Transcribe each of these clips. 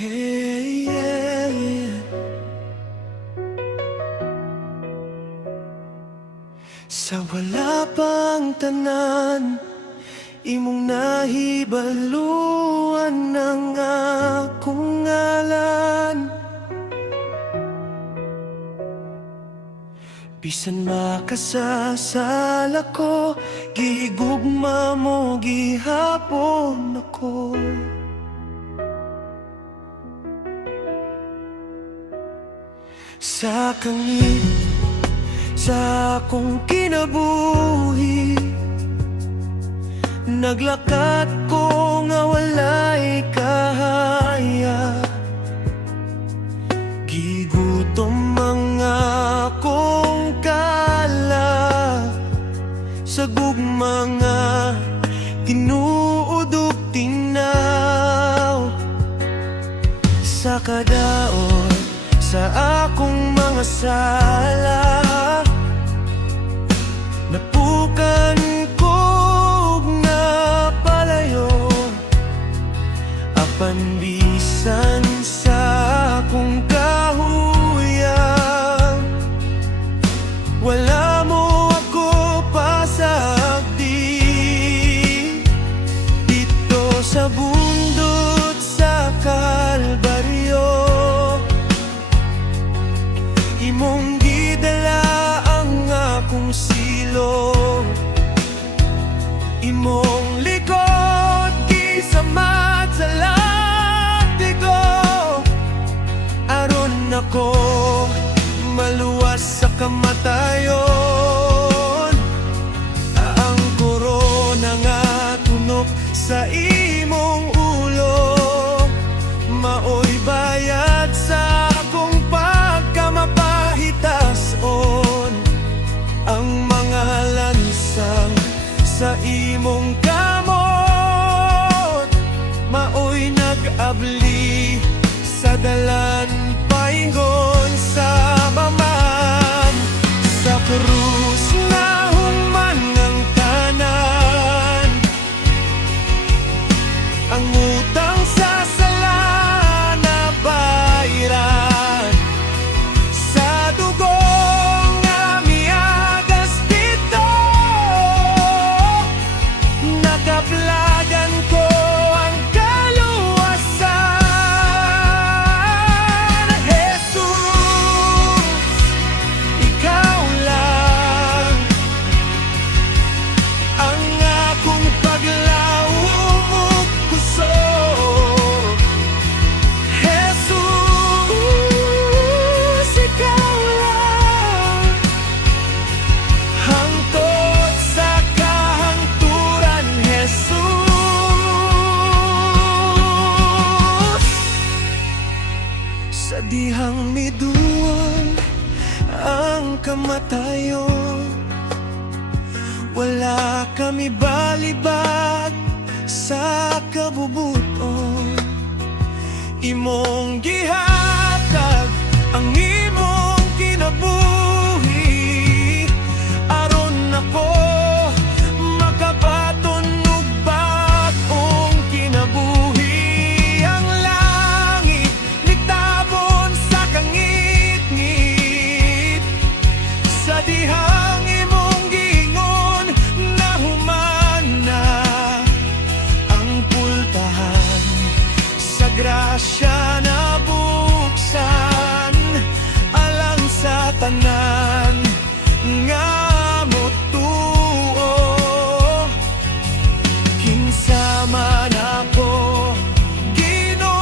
Hey, yeah, yeah. Sa wala pang tanan, imong nahibaluan ng akong ngalan. Bisan makasasala ko, gihigugma mo gihapon ako. Sa kangit, sa akong kinabuhi, naglakat ko nga walay kahaya. Gigutom mga akong kala sa gugma nga tinuod ug tinaw. Sa kadaot sa akong mga sala, napukan ko nga palayo. Apan bisan sa akong kahuyang, wala mo ako pasagdi. Dito sa bundot sa Kalbaryo, imong gidala ang akong silong. Imong likod gisamad sa lakdi ko, aron ako maluwas sa kamatayon. Ang korona nga tunok sa imong ulo, maoy bayad sa akong pagkamapahitason. Ang mga lansang sa imong kamot, maoy nag-abli sa dalan paingon sa maman. Sa krus na human ng tanan, ang utang sa sala na bayaran. Sa dugo nga miagas dito, nakaplagan ko ang kaluwasan. Jesus, ikaw lang ang akong paglawog puso. Jesus, ikaw lang hangtod sa kahangturan. Jesus, sa dihang miduwang ang kamatayon, wala kami balibag sa kabubuton. Imong gihatag ang imong kinabuhi, aron ako makabaton ug bag-ong kinabuhi. Ang langit nitabon sa kangit-ngit, sa dihang imong giingon na humana ang pultahan. Sa grasya na buksan alang sa tanan nga motuo. Kinsa man ako, Ginoo,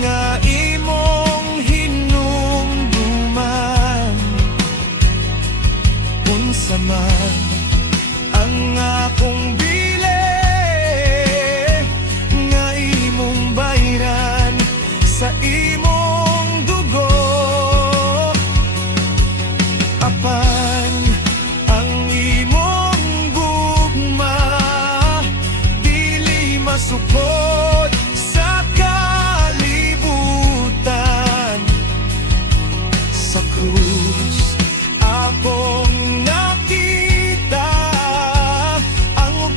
nga imong hinumduman. Unsa man ang akong bili nga imong bayran sa imong dugo. Apan ang imong gugma dili masupot sa kalibutan. Sa krus akong nakita ang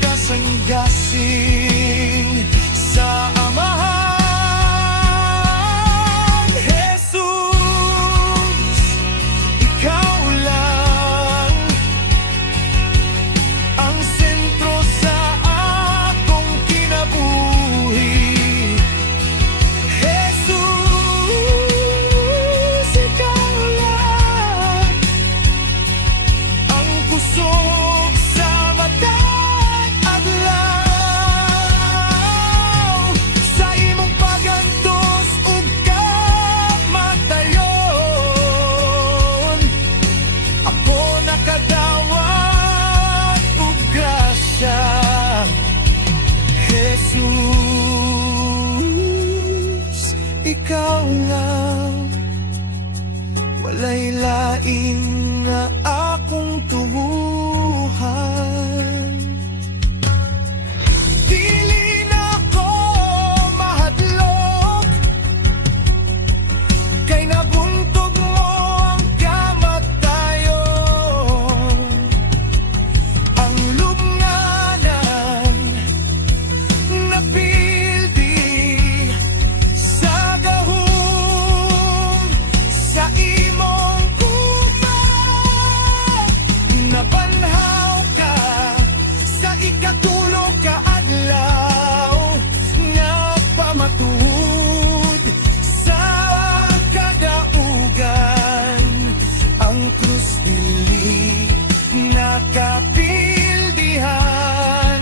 kusog sa matag adlaw. Sa imong pagantos ug kamatayon, ako nakadawat ug grasya. Jesus, ikaw lang, walay lain na akong tubuhan. Dili na ko mahadlok, kay nabuntog mo ang kamatayon. Ang lubnganan napildi sa gahom sa imong gugma. Nabanhaw ka sa ikatulog ka adlaw, nga pamatud sa kadaugan. Ang krus dili nakapildihan,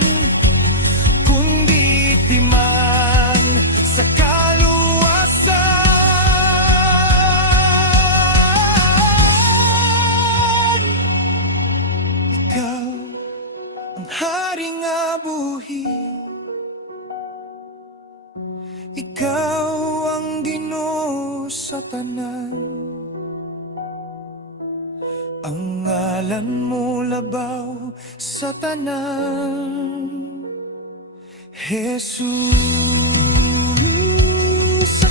kundi timan sa kaluwasan. Ikaw ang hari nga buhi, ikaw ang Ginoo sa tanan. Ang ngalan mo labaw sa tanan, Jesus, sa